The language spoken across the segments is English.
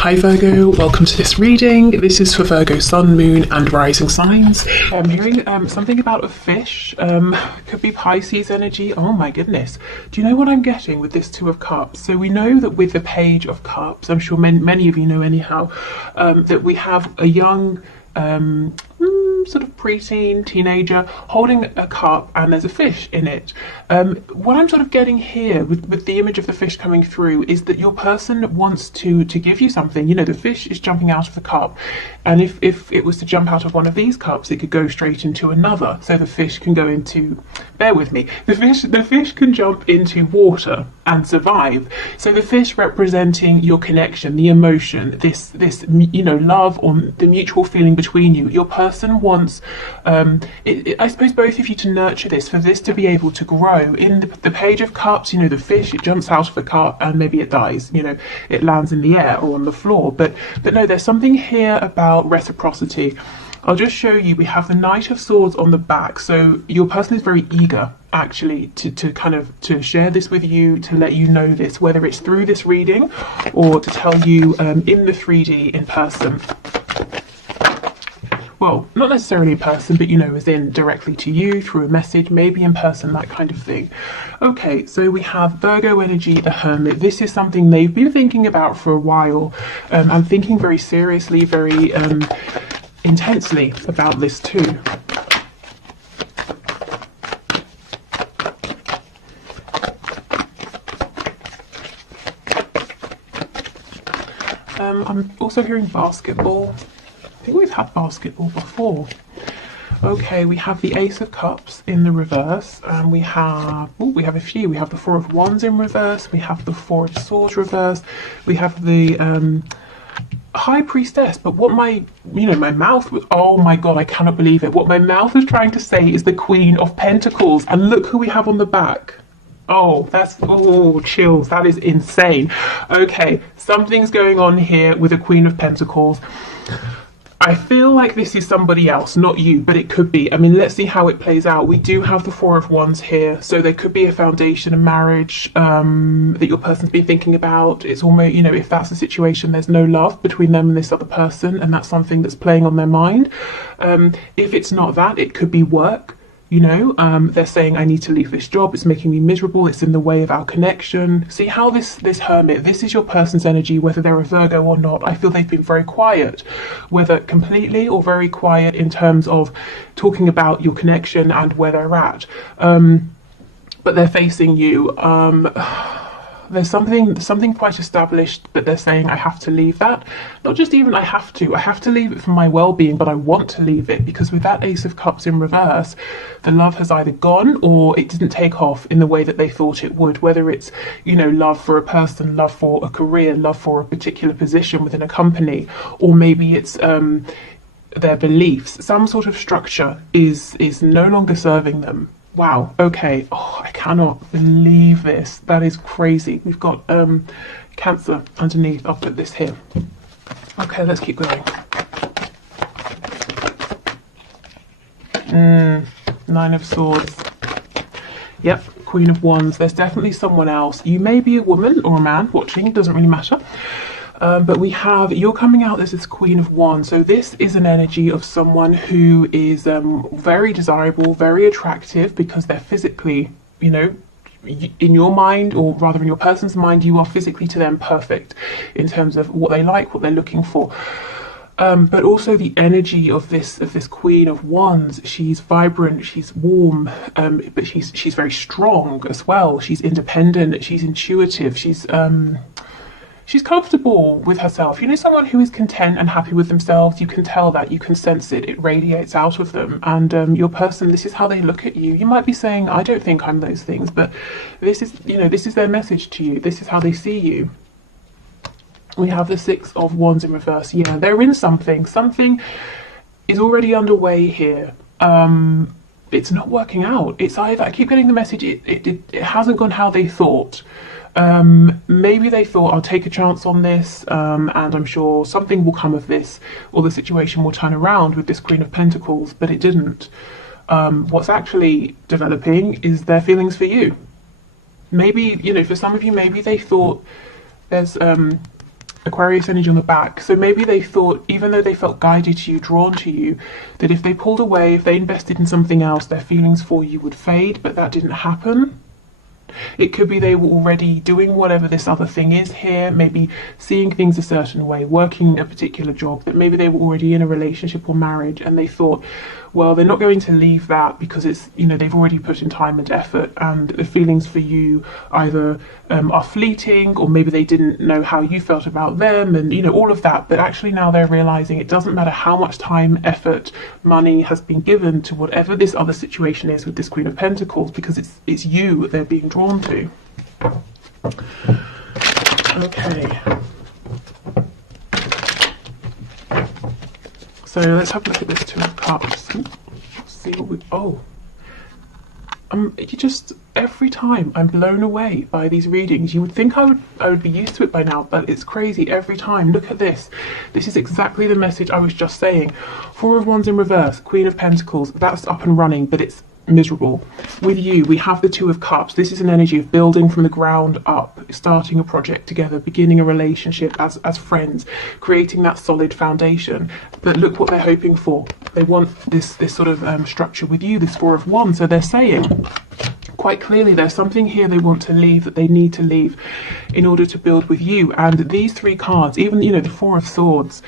Hi Virgo, welcome to this reading. This is for Virgo Sun, Moon and Rising signs. I'm hearing something about a fish, could be Pisces energy. Oh my goodness. Do you know what I'm getting with this Two of Cups? So we know that with the Page of Cups, I'm sure many of you know anyhow, that we have a young sort of preteen, teenager holding a cup and there's a fish in it. What I'm sort of getting here with the image of the fish coming through is that your person wants to give you something. You know, the fish is jumping out of the cup, and if it was to jump out of one of these cups, it could go straight into another. So the fish can go into, bear with me, the fish can jump into water and survive. So the fish representing your connection, the emotion, this you know, love, or the mutual feeling between you. Your person wants, I suppose, both of you to nurture this, for this to be able to grow. In the Page of Cups, you know, the fish, it jumps out of the cup and maybe it dies, you know, it lands in the air or on the floor. But no, there's something here about reciprocity. I'll just show you, we have the Knight of Swords on the back. So your person is very eager actually to share this with you, to let you know this, whether it's through this reading or to tell you in the 3D in person. Well, not necessarily in person, but you know, as in directly to you through a message, maybe in person, that kind of thing. Okay, so we have Virgo energy, the Hermit. This is something they've been thinking about for a while. I'm thinking very seriously, very intensely about this too. I'm also hearing basketball. I think we've had basketball before. Okay, we have the Ace of Cups in the reverse, and we have a few. We have the Four of Wands in reverse, we have the Four of Swords reverse, we have the High Priestess. But what my mouth was, oh my god, I cannot believe it. What my mouth was trying to say is the Queen of Pentacles, and look who we have on the back. Oh, chills. That is insane. Okay, something's going on here with the Queen of Pentacles. I feel like this is somebody else, not you, but it could be. I mean, let's see how it plays out. We do have the Four of Wands here, so there could be a foundation, a marriage that your person's been thinking about. It's almost, you know, if that's the situation, there's no love between them and this other person, and that's something that's playing on their mind. If it's not that, it could be work. You know, they're saying, I need to leave this job, it's making me miserable, it's in the way of our connection. See how this Hermit, this is your person's energy, whether they're a Virgo or not. I feel they've been very quiet, whether completely or very quiet in terms of talking about your connection and where they're at. But they're facing you. There's something quite established, but they're saying, I have to leave that. Not just even I have to leave it for my well-being, but I want to leave it, because with that Ace of Cups in reverse, the love has either gone or it didn't take off in the way that they thought it would, whether it's, you know, love for a person, love for a career, love for a particular position within a company, or maybe it's their beliefs. Some sort of structure is no longer serving them. Wow, okay. Oh, I cannot believe this. That is crazy. We've got Cancer underneath. I'll put this here. Okay, let's keep going. Nine of Swords. Yep, Queen of Wands. There's definitely someone else. You may be a woman or a man watching, it doesn't really matter. But we have, you're coming out as this Queen of Wands. So this is an energy of someone who is very desirable, very attractive, because they're physically, you know, in your mind, or rather in your person's mind, you are physically to them perfect in terms of what they like, what they're looking for. But also the energy of this Queen of Wands, she's vibrant, she's warm, but she's very strong as well. She's independent, she's intuitive, she's comfortable with herself. You know, someone who is content and happy with themselves, you can tell that, you can sense it, it radiates out of them. And your person, this is how they look at you. You might be saying, I don't think I'm those things, but this is, you know, this is their message to you. This is how they see you. We have the Six of Wands in reverse. Yeah, they're in something. Something is already underway here. It's not working out. It's either, I keep getting the message, it hasn't gone how they thought. Maybe they thought, I'll take a chance on this, and I'm sure something will come of this, or the situation will turn around with this Queen of Pentacles, but it didn't. What's actually developing is their feelings for you. Maybe, you know, for some of you, maybe they thought there's Aquarius energy on the back. So maybe they thought, even though they felt guided to you, drawn to you, that if they pulled away, if they invested in something else, their feelings for you would fade, but that didn't happen. It could be they were already doing whatever this other thing is here, maybe seeing things a certain way, working a particular job, that maybe they were already in a relationship or marriage, and they thought, well, they're not going to leave that because it's, you know, they've already put in time and effort, and the feelings for you either are fleeting, or maybe they didn't know how you felt about them, and, you know, all of that. But actually now they're realizing it doesn't matter how much time, effort, money has been given to whatever this other situation is with this Queen of Pentacles, because it's you they're being drawn to. Okay. So let's have a look at this Two of Cups. Let's see what we... Oh. You just... Every time I'm blown away by these readings. You would think I would be used to it by now, but it's crazy every time. Look at this. This is exactly the message I was just saying. Four of Wands in reverse, Queen of Pentacles. That's up and running, but it's miserable. With you, we have the Two of Cups. This is an energy of building from the ground up, starting a project together, beginning a relationship as friends, creating that solid foundation. But look what they're hoping for. They want this sort of structure with you, this Four of Wands. So they're saying quite clearly there's something here they want to leave, that they need to leave in order to build with you. And these three cards, even, you know, the Four of Swords,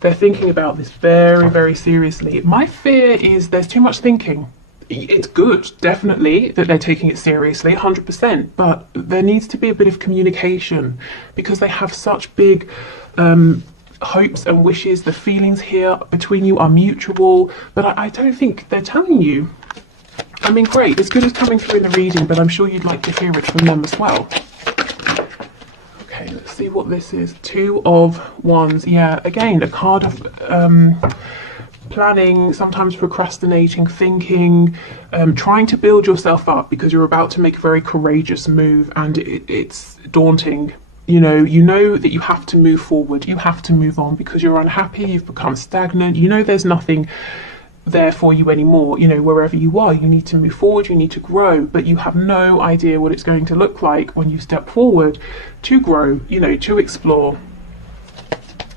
they're thinking about this very, very seriously. My fear is there's too much thinking. It's good, definitely, that they're taking it seriously, 100%, but there needs to be a bit of communication, because they have such big hopes and wishes. The feelings here between you are mutual, but I don't think they're telling you. I mean, great, it's good as coming through in the reading, but I'm sure you'd like to hear it from them as well. Okay, let's see what this is. Two of Wands. Yeah, again, a card of planning, sometimes procrastinating, thinking, trying to build yourself up because you're about to make a very courageous move, and it's daunting. You know that you have to move forward, you have to move on because you're unhappy, you've become stagnant, you know there's nothing there for you anymore. You know, wherever you are, you need to move forward, you need to grow, but you have no idea what it's going to look like when you step forward to grow, you know, to explore.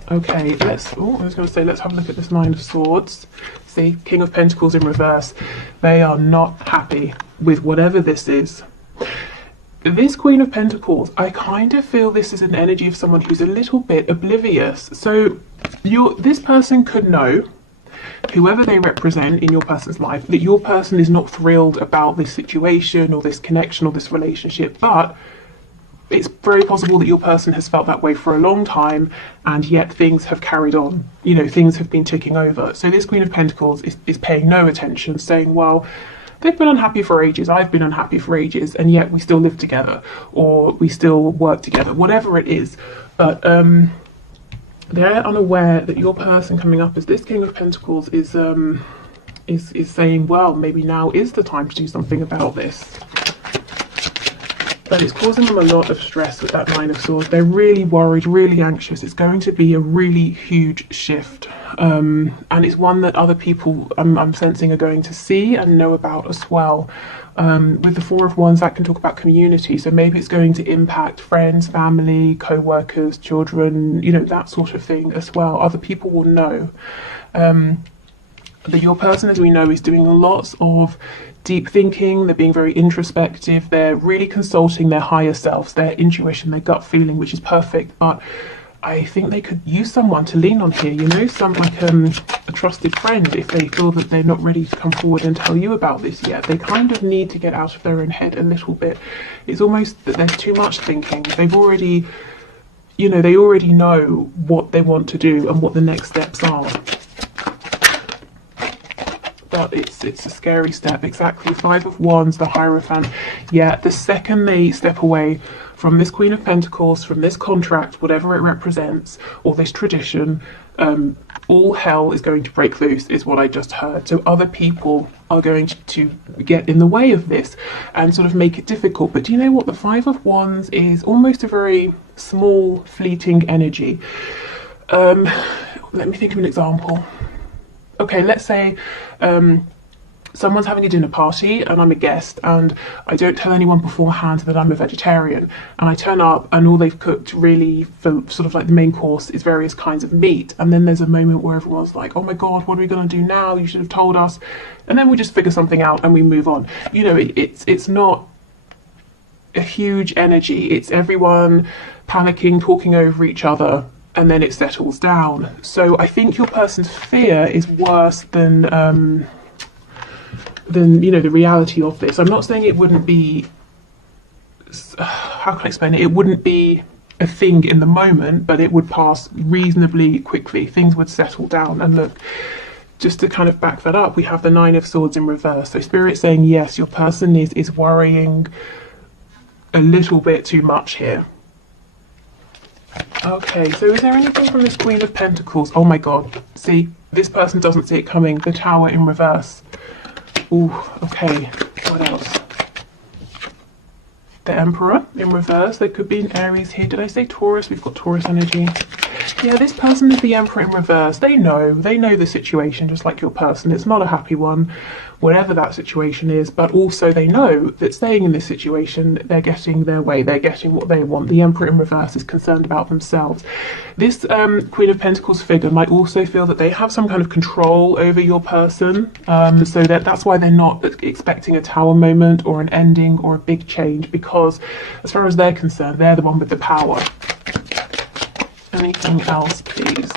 Okay, I was going to say, let's have a look at this Nine of Swords. See, King of Pentacles in reverse. They are not happy with whatever this is. This Queen of Pentacles, I kind of feel this is an energy of someone who's a little bit oblivious. So this person could know, whoever they represent in your person's life, that your person is not thrilled about this situation or this connection or this relationship, but it's very possible that your person has felt that way for a long time, and yet things have carried on. You know, things have been ticking over. So this Queen of Pentacles is paying no attention, saying, well, they've been unhappy for ages, I've been unhappy for ages, and yet we still live together, or we still work together, whatever it is. But they're unaware that your person coming up as this King of Pentacles is saying, well, maybe now is the time to do something about this. But it's causing them a lot of stress with that Nine of Swords. They're really worried, really anxious. It's going to be a really huge shift. And it's one that other people, I'm sensing, are going to see and know about as well. With the Four of Wands, that can talk about community. So maybe it's going to impact friends, family, co-workers, children, you know, that sort of thing as well. Other people will know. That your person, as we know, is doing lots of deep thinking. They're being very introspective. They're really consulting their higher selves, their intuition, their gut feeling, which is perfect. But I think they could use someone to lean on here, you know, like a trusted friend, if they feel that they're not ready to come forward and tell you about this yet. They kind of need to get out of their own head a little bit. It's almost that there's too much thinking. They've already, you know, they already know what they want to do and what the next steps are. But it's a scary step. Exactly. Five of Wands, the Hierophant. Yeah, the second they step away from this Queen of Pentacles, from this contract, whatever it represents, or this tradition, all hell is going to break loose, is what I just heard. So other people are going to get in the way of this and sort of make it difficult. But do you know what? The Five of Wands is almost a very small, fleeting energy. Let me think of an example. Okay, let's say someone's having a dinner party and I'm a guest, and I don't tell anyone beforehand that I'm a vegetarian, and I turn up and all they've cooked really for sort of like the main course is various kinds of meat, and then there's a moment where everyone's like, oh my god, what are we going to do now, you should have told us, and then we just figure something out and we move on. You know, it's not a huge energy, it's everyone panicking, talking over each other, and then it settles down. So I think your person's fear is worse than you know, the reality of this. I'm not saying it wouldn't be, how can I explain it? It wouldn't be a thing in the moment, but it would pass reasonably quickly. Things would settle down. And look, just to kind of back that up, we have the Nine of Swords in reverse. So Spirit's saying, yes, your person is worrying a little bit too much here. Okay, so is there anything from this Queen of Pentacles? Oh my god, see, this person doesn't see it coming. The Tower in reverse. Ooh, okay, what else? The Emperor in reverse. There could be an Aries here. Did I say Taurus? We've got Taurus energy. Yeah, this person is the Emperor in reverse. They know the situation, just like your person. It's not a happy one, whatever that situation is, but also they know that staying in this situation, they're getting their way, they're getting what they want. The Emperor in reverse is concerned about themselves. This Queen of Pentacles figure might also feel that they have some kind of control over your person, so that's why they're not expecting a Tower moment or an ending or a big change, because as far as they're concerned, they're the one with the power. Anything else, please?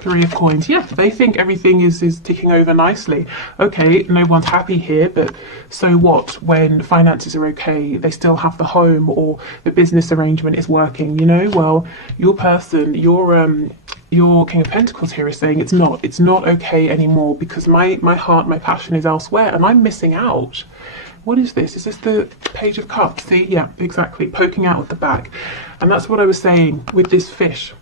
Three of Coins. Yeah, they think everything is ticking over nicely. Okay, no one's happy here, but so what when finances are okay, they still have the home, or the business arrangement is working, you know? Well, your person, your King of Pentacles here is saying it's not okay anymore, because my heart, my passion is elsewhere, and I'm missing out. What is this? Is this the Page of Cups? See, yeah, exactly, poking out at the back. And that's what I was saying with this fish.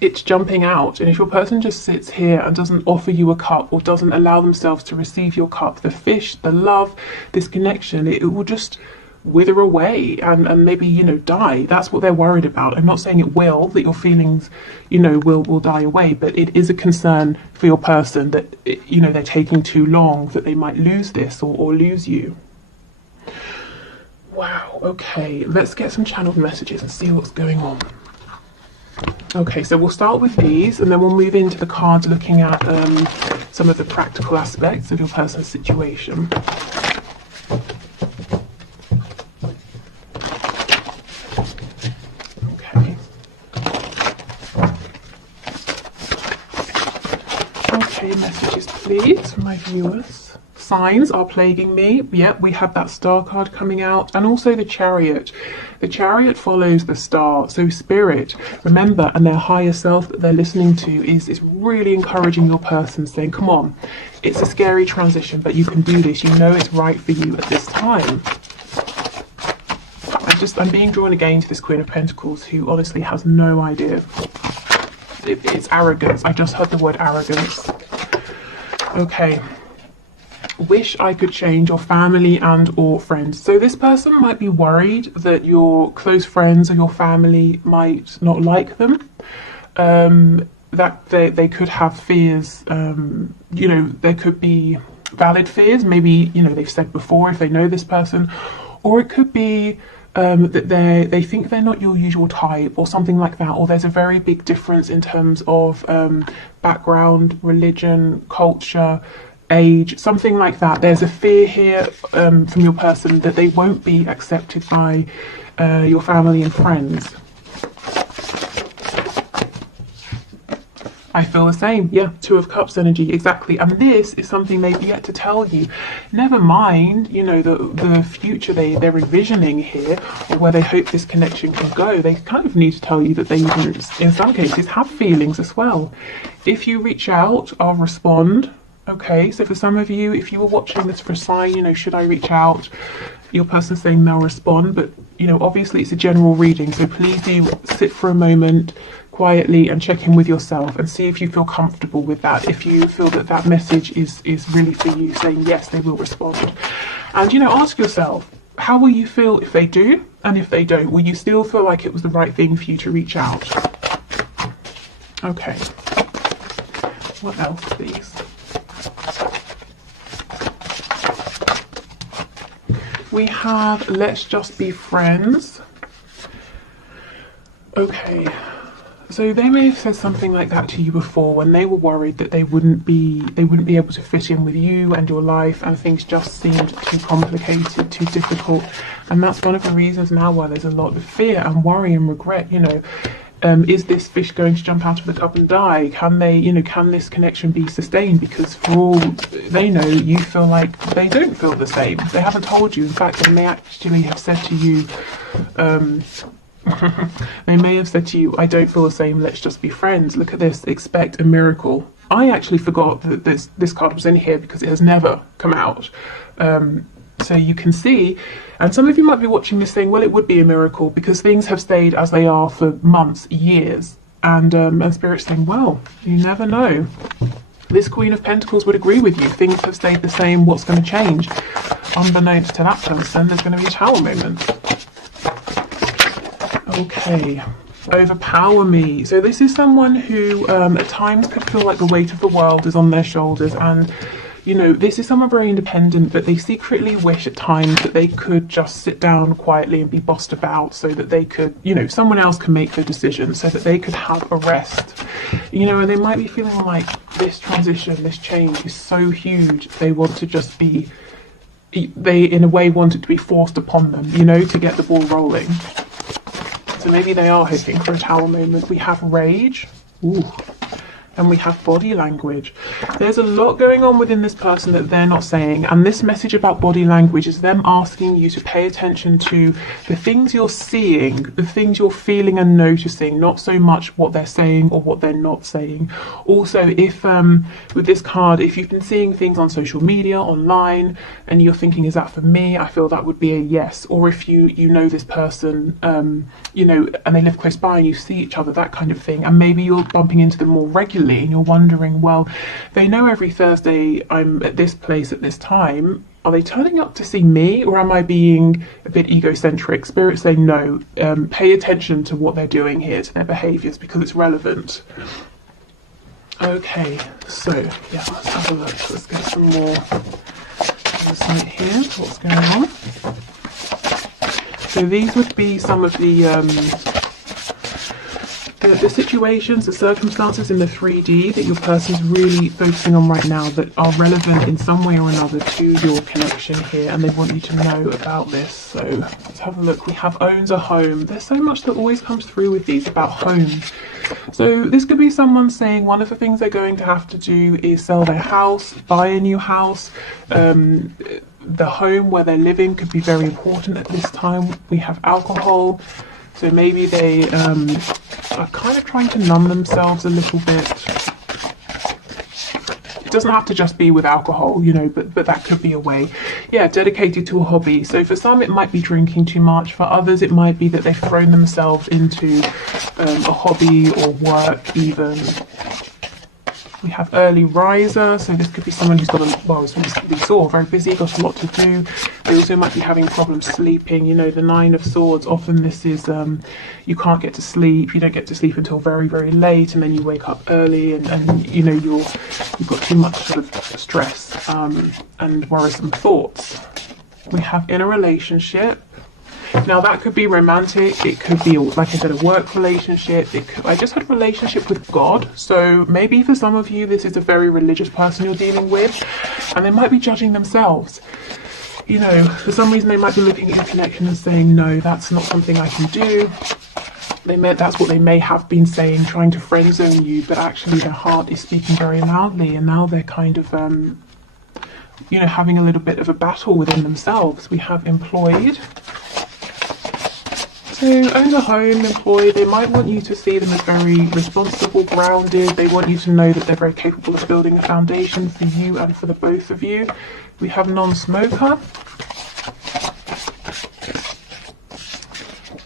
It's jumping out, and if your person just sits here and doesn't offer you a cup, or doesn't allow themselves to receive your cup, the fish, the love, this connection, it will just wither away and maybe, you know, die. That's what they're worried about. I'm not saying it will, that your feelings, you know, will die away, but it is a concern for your person that, you know, they're taking too long, that they might lose this or lose you. Wow, okay, let's get some channeled messages and see what's going on. Okay, so we'll start with these, and then we'll move into the cards looking at some of the practical aspects of your person's situation. Okay. Okay, messages please from my viewers. Signs are plaguing me. Yep, we have that Star card coming out, and also the Chariot. The Chariot follows the Star, so Spirit, remember, and their higher self that they're listening to is really encouraging your person, saying, come on, it's a scary transition, but you can do this. You know it's right for you at this time. I'm being drawn again to this Queen of Pentacles, who honestly has no idea. It's arrogance. I just heard the word arrogance. Okay. Wish I could change your family and or friends. So this person might be worried that your close friends or your family might not like them, that they could have fears, you know, there could be valid fears, maybe, you know, they've said before if they know this person, or it could be that they think they're not your usual type or something like that, or there's a very big difference in terms of background, religion, culture, age, something like that. There's a fear here from your person that they won't be accepted by your family and friends. I feel the same. Yeah, Two of Cups energy, exactly. And this is something they've yet to tell you. Never mind, you know, the future they're envisioning here, or where they hope this connection can go. They kind of need to tell you that they even, in some cases, have feelings as well. If you reach out, I'll respond. Okay, so for some of you, if you were watching this for a sign, you know, should I reach out? Your person's saying they'll respond, but, you know, obviously it's a general reading, so please do sit for a moment quietly and check in with yourself and see if you feel comfortable with that. If you feel that that message is really for you, saying yes, they will respond. And, you know, ask yourself, how will you feel if they do? And if they don't, will you still feel like it was the right thing for you to reach out? Okay. What else, please? we have let's just be friends. Okay, so they may have said something like that to you before when they were worried that they wouldn't be able to fit in with you and your life, and things just seemed too complicated, too difficult. And that's one of the reasons now why there's a lot of fear and worry and regret, you know. Is this fish going to jump out of the cup and die? Can they, you know, can this connection be sustained? Because for all they know, you feel like they don't feel the same. They haven't told you. In fact, they may actually have said to you, they may have said to you, I don't feel the same, let's just be friends. Look at this, expect a miracle. I actually forgot that this card was in here because it has never come out. So you can see, and some of you might be watching this saying, well, it would be a miracle because things have stayed as they are for months, years. And Spirit's saying, well, you never know. This Queen of Pentacles would agree with you. Things have stayed the same. What's going to change? Unbeknownst to that person, there's going to be a Tower moment. Okay. Overpower me. So this is someone who at times could feel like the weight of the world is on their shoulders, and you know, this is someone very independent, but they secretly wish at times that they could just sit down quietly and be bossed about so that they could, you know, someone else can make the decision so that they could have a rest. You know, and they might be feeling like this transition, this change is so huge, they want to just be, they in a way want it to be forced upon them, you know, to get the ball rolling. So maybe they are hoping for a Tower moment. We have rage. Ooh. And we have body language. There's a lot going on within this person that they're not saying, and this message about body language is them asking you to pay attention to the things you're seeing, the things you're feeling and noticing, not so much what they're saying or what they're not saying. Also, if with this card, if you've been seeing things on social media, online, and you're thinking, is that for me? I feel that would be a yes. Or if you know this person, you know, and they live close by and you see each other, that kind of thing, and maybe you're bumping into them more regularly, and you're wondering, well, they know every Thursday I'm at this place at this time. Are they turning up to see me, or am I being a bit egocentric? Spirit saying no, pay attention to what they're doing here, to their behaviours, because it's relevant. Okay, so yeah, let's have a look. Let's get some more insight here to what's going on. So these would be some of the situations, the circumstances in the 3D that your person's really focusing on right now that are relevant in some way or another to your connection here, and they want you to know about this. So let's have a look. We have owns a home. There's so much that always comes through with these about homes. So this could be someone saying one of the things they're going to have to do is sell their house, buy a new house. The home where they're living could be very important at this time. We have alcohol. So maybe they are kind of trying to numb themselves a little bit. It doesn't have to just be with alcohol, you know, but that could be a way. Yeah, dedicated to a hobby. So for some it might be drinking too much. For others it might be that they've thrown themselves into a hobby or work even. We have early riser, so this could be someone who's got we saw, very busy, got a lot to do. They also might be having problems sleeping. You know, the Nine of Swords, often this is, you can't get to sleep, you don't get to sleep until very, very late, and then you wake up early, and you know, you've got too much sort of stress and worrisome thoughts. We have in a relationship. Now that could be romantic, it could be, like I said, a work relationship. I just had a relationship with God, so maybe for some of you this is a very religious person you're dealing with, and they might be judging themselves. You know, for some reason they might be looking at your connection and saying, no, that's not something I can do. That's what they may have been saying, trying to friend zone you, but actually their heart is speaking very loudly, and now they're kind of you know, having a little bit of a battle within themselves. We have employed. So owns a home, employed, they might want you to see them as very responsible, grounded. They want you to know that they're very capable of building a foundation for you and for the both of you. We have non-smoker.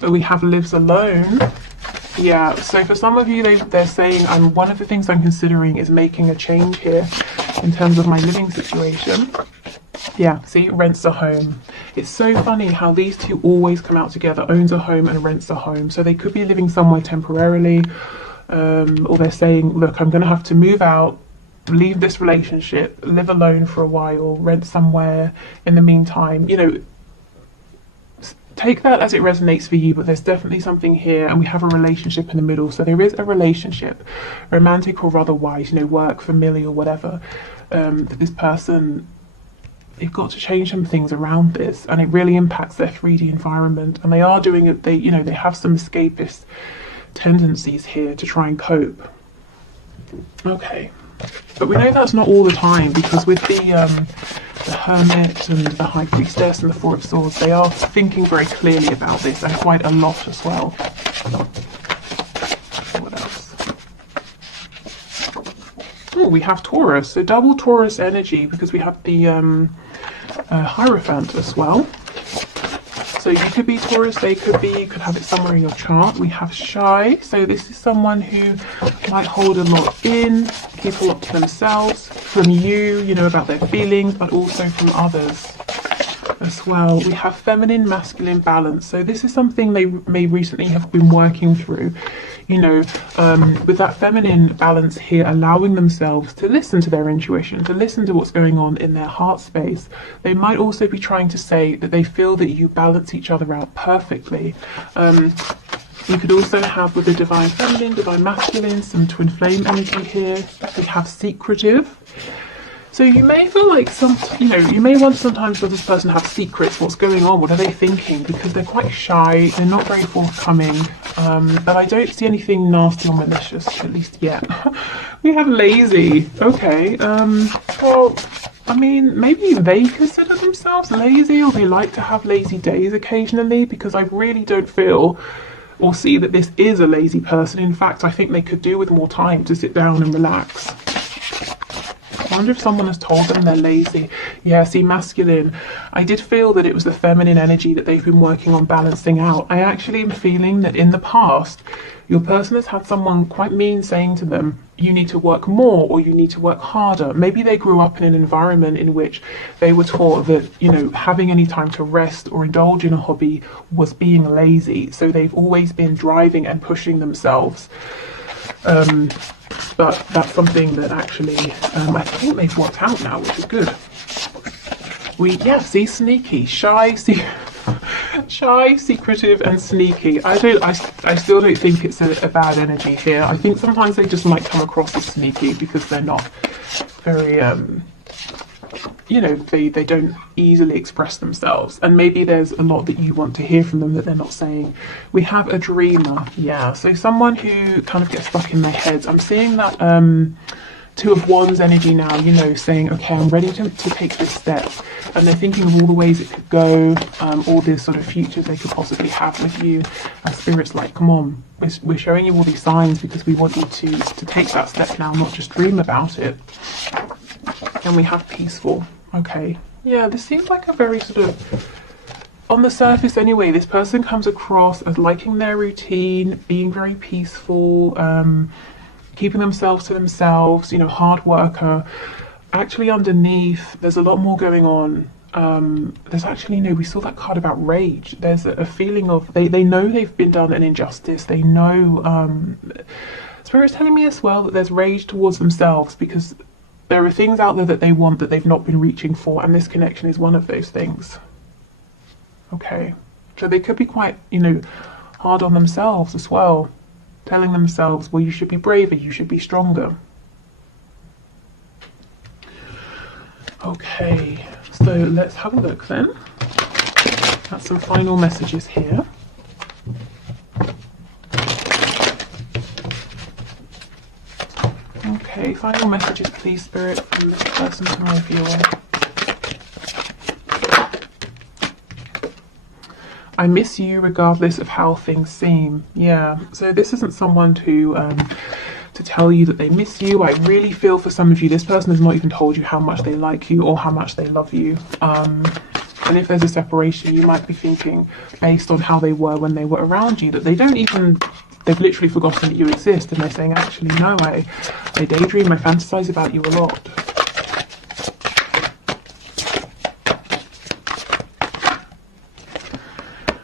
We have lives alone. Yeah, so for some of you, they're saying, one of the things I'm considering is making a change here in terms of my living situation. Yeah, see, rents a home. It's so funny how these two always come out together, owns a home and rents a home. So they could be living somewhere temporarily, or they're saying, look, I'm going to have to move out, leave this relationship, live alone for a while, rent somewhere in the meantime. You know, take that as it resonates for you, but there's definitely something here, and we have a relationship in the middle. So there is a relationship, romantic or otherwise, you know, work, familial, whatever, that this person, they've got to change some things around this, and it really impacts their 3D environment. And they are doing it, they have some escapist tendencies here to try and cope. Okay, but we know that's not all the time, because with the Hermit and the High Priestess and the Four of Swords, they are thinking very clearly about this, and quite a lot as well. What else? Oh, we have Taurus, so double Taurus energy, because we have the Hierophant as well. So you could be Taurus, they could be, you could have it somewhere in your chart. We have Shy, so this is someone who might hold a lot in, keep a lot to themselves, from you, you know, about their feelings, but also from others as well. We have Feminine, Masculine balance, so this is something they may recently have been working through, you know, with that feminine balance here, allowing themselves to listen to their intuition, to listen to what's going on in their heart space. They might also be trying to say that they feel that you balance each other out perfectly. You could also have, with the Divine Feminine, Divine Masculine, some Twin Flame energy here. We have Secretive. So you may feel like you may wonder sometimes, does this person have secrets? What's going on? What are they thinking? Because they're quite shy, they're not very forthcoming, but I don't see anything nasty or malicious, at least yet. We have Lazy. Okay, well, I mean, maybe they consider themselves lazy, or they like to have lazy days occasionally, because I really don't feel or see that this is a lazy person. In fact, I think they could do with more time to sit down and relax. I wonder if someone has told them they're lazy. Yeah, see, Masculine. I did feel that it was the feminine energy that they've been working on balancing out. I actually am feeling that in the past, your person has had someone quite mean saying to them, you need to work more, or you need to work harder. Maybe they grew up in an environment in which they were taught that, you know, having any time to rest or indulge in a hobby was being lazy. So they've always been driving and pushing themselves. But that's something that actually I think they've worked out now, which is good. See, sneaky, shy, shy, secretive, and sneaky. I still don't think it's a bad energy here. I think sometimes they just might come across as sneaky because they're not very you know, they don't easily express themselves, and maybe there's a lot that you want to hear from them that they're not saying. We have a dreamer. Yeah, so someone who kind of gets stuck in their heads. I'm seeing that Two of Wands energy now, you know, saying, okay, I'm ready to take this step, and they're thinking of all the ways it could go, all this sort of futures they could possibly have with you. And Spirit's like, come on, we're showing you all these signs because we want you to take that step now, not just dream about it. And we have Peaceful. Okay, yeah, this seems like a very sort of, on the surface anyway, this person comes across as liking their routine, being very peaceful, keeping themselves to themselves, you know, hard worker. Actually underneath, there's a lot more going on. There's actually, no, we saw that card about rage. There's a feeling of, they know they've been done an injustice. They know, Spirit's telling me as well that there's rage towards themselves, because there are things out there that they want that they've not been reaching for, and this connection is one of those things. Okay, so they could be quite, you know, hard on themselves as well, telling themselves, well, you should be braver, you should be stronger. Okay, so let's have a look then at some final messages here. Okay, final messages, please, Spirit, from this person to my viewer. I miss you regardless of how things seem. Yeah, so this isn't someone to tell you that they miss you. I really feel for some of you, this person has not even told you how much they like you or how much they love you. And if there's a separation, you might be thinking, based on how they were when they were around you, that they don't even, they've literally forgotten that you exist, and they're saying, actually, no, I daydream, I fantasize about you a lot.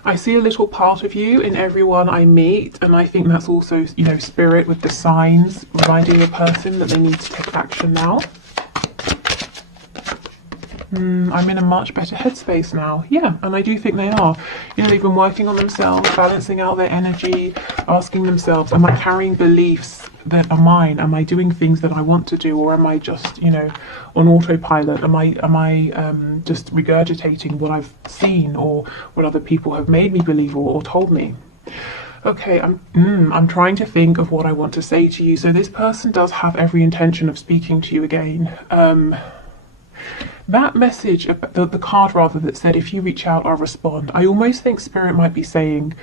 I see a little part of you in everyone I meet, and I think that's also, you know, Spirit with the signs reminding the person that they need to take action now. I'm in a much better headspace now. Yeah, and I do think they are. You know, they've been working on themselves, balancing out their energy, asking themselves, am I carrying beliefs that are mine? Am I doing things that I want to do, or am I just, you know, on autopilot? Am I just regurgitating what I've seen or what other people have made me believe or told me? Okay, I'm trying to think of what I want to say to you. So this person does have every intention of speaking to you again. That message, the card rather, that said, if you reach out, I'll respond. I almost think Spirit might be saying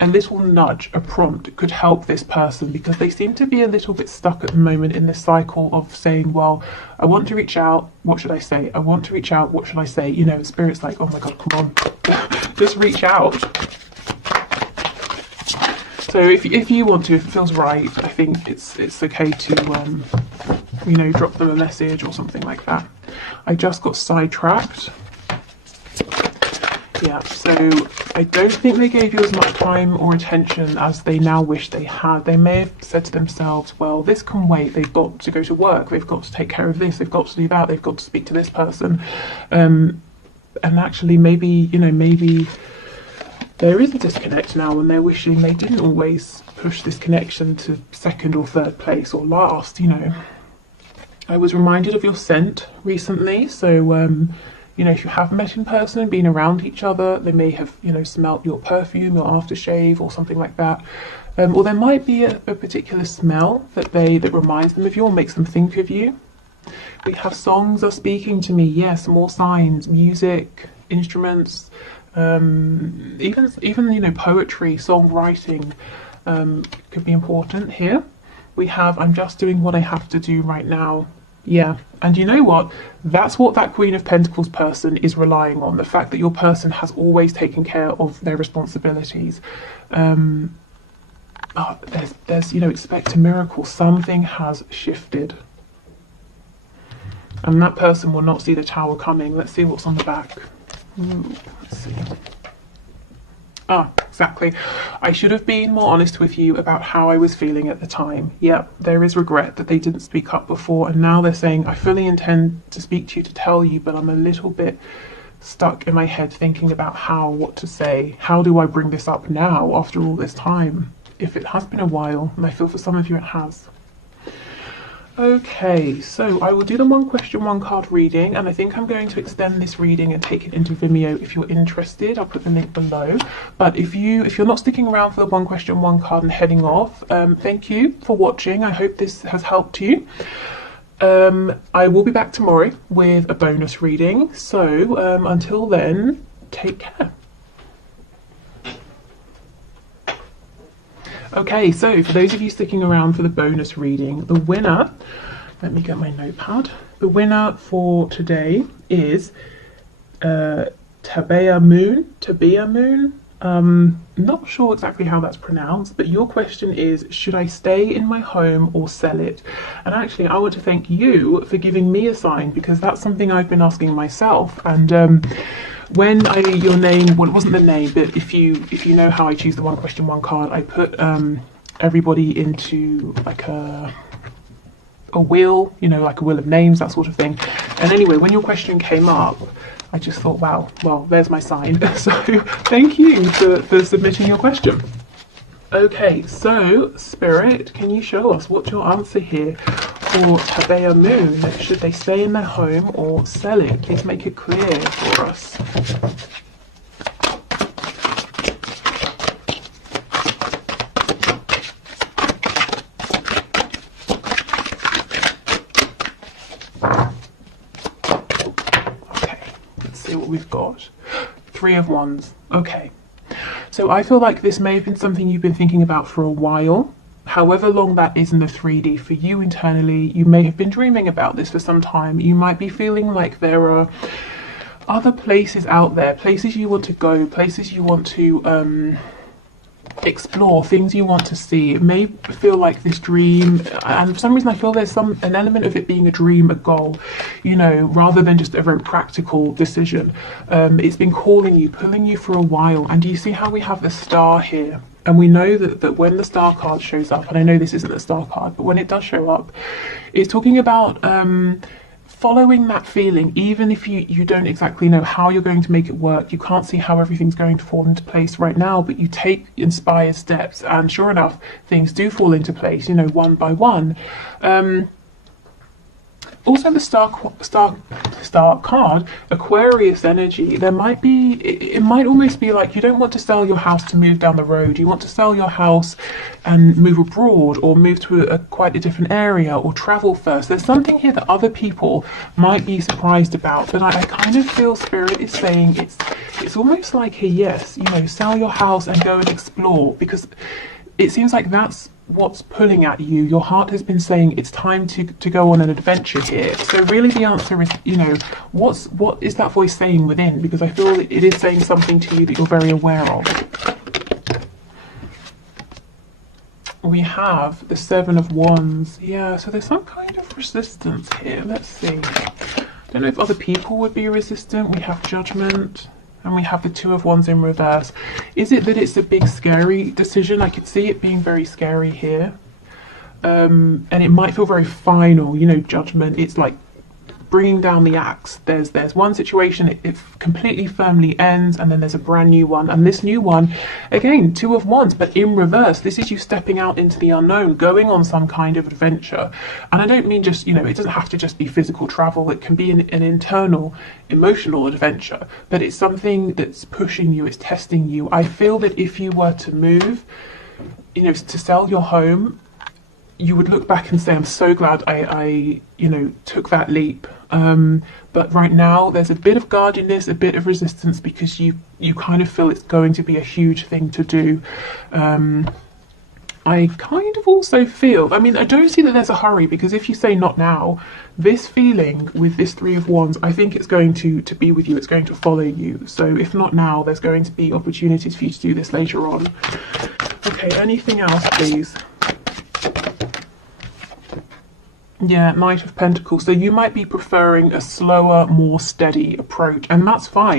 a little nudge, a prompt could help this person, because they seem to be a little bit stuck at the moment in this cycle of saying, well, I want to reach out, what should I say? I want to reach out, what should I say? You know, Spirit's like, oh my God, come on, just reach out. So if you want to, if it feels right, I think it's okay to, you know, drop them a message or something like that. I just got sidetracked. Yeah, so I don't think they gave you as much time or attention as they now wish they had. They may have said to themselves, well, this can wait. They've got to go to work. They've got to take care of this. They've got to do that. They've got to speak to this person. And actually, maybe, you know, maybe there is a disconnect now, and they're wishing they didn't always push this connection to second or third place or last, you know. I was reminded of your scent recently, so you know, if you have met in person and been around each other, they may have, you know, smelt your perfume or aftershave or something like that. Or there might be a particular smell that reminds them of you or makes them think of you. We have songs are speaking to me, yes, more signs, music, instruments, even you know, poetry, songwriting could be important here. We have, I'm just doing what I have to do right now. Yeah, and you know what? That's what that Queen of Pentacles person is relying on. The fact that your person has always taken care of their responsibilities. There's you know, expect a miracle. Something has shifted. And that person will not see the Tower coming. Let's see what's on the back. Let's see. Ah, exactly. I should have been more honest with you about how I was feeling at the time. Yeah, there is regret that they didn't speak up before, and now they're saying, I fully intend to speak to you, to tell you, but I'm a little bit stuck in my head thinking about what to say. How do I bring this up now after all this time? If it has been a while, and I feel for some of you it has. Okay, so I will do the one question, one card reading, and I think I'm going to extend this reading and take it into Vimeo if you're interested. I'll put the link below. But if you're not sticking around for the one question, one card and heading off, thank you for watching. I hope this has helped you. I will be back tomorrow with a bonus reading. So until then, take care. Okay, so for those of you sticking around for the bonus reading, the winner, let me get my notepad. The winner for today is Tabea Moon. Not sure exactly how that's pronounced, but your question is, should I stay in my home or sell it? And actually, I want to thank you for giving me a sign, because that's something I've been asking myself. And when your name, well, it wasn't the name, but if you know how I choose the one question, one card, I put everybody into like a wheel, you know, like a wheel of names, that sort of thing. And anyway, when your question came up, I just thought, wow, well, there's my sign. So thank you for submitting your question. Okay, so Spirit, can you show us what's your answer here for Tabea Moon? Should they stay in their home or sell it? Please make it clear for us. Okay, let's see what we've got. Three of Wands. Okay. So I feel like this may have been something you've been thinking about for a while. However long that is in the 3D for you internally, you may have been dreaming about this for some time. You might be feeling like there are other places out there, places you want to go, places you want to explore, things you want to see. It may feel like this dream, and for some reason I feel there's an element of it being a dream, a goal, you know, rather than just a very practical decision. It's been calling you, pulling you for a while. And do you see how we have the star here? And we know that when the star card shows up, and I know this isn't the star card, but when it does show up, it's talking about following that feeling, even if you don't exactly know how you're going to make it work, you can't see how everything's going to fall into place right now, but you take inspired steps, and sure enough, things do fall into place, you know, one by one. Also, the star card, Aquarius energy. There might be, it might almost be like you don't want to sell your house to move down the road. You want to sell your house and move abroad, or move to quite a different area, or travel first. There's something here that other people might be surprised about, but I kind of feel Spirit is saying it's almost like a yes, you know, sell your house and go and explore, because it seems like that's what's pulling at you. Your heart has been saying it's time to go on an adventure here. So really the answer is, you know, what is that voice saying within? Because I feel it is saying something to you that you're very aware of. We have the Seven of Wands. Yeah, so there's some kind of resistance here. Let's see. I don't know if other people would be resistant. We have Judgment. And we have the Two of Wands in reverse. Is it that it's a big scary decision? I could see it being very scary here. And it might feel very final, you know, Judgment. It's like bringing down the axe. There's one situation, it completely firmly ends, and then there's a brand new one. And this new one, again, Two of Wands, but in reverse. This is you stepping out into the unknown, going on some kind of adventure. And I don't mean just, you know, it doesn't have to just be physical travel. It can be an internal, emotional adventure. But it's something that's pushing you, it's testing you. I feel that if you were to move, you know, to sell your home, you would look back and say, I'm so glad I you know, took that leap. But right now there's a bit of guardedness, a bit of resistance, because you kind of feel it's going to be a huge thing to do. I kind of also feel, I mean, I don't see that there's a hurry, because if you say not now, this feeling with this Three of Wands, I think it's going to be with you, it's going to follow you. So if not now, there's going to be opportunities for you to do this later on. Okay, anything else, please? Yeah, Knight of Pentacles. So you might be preferring a slower, more steady approach, and that's fine.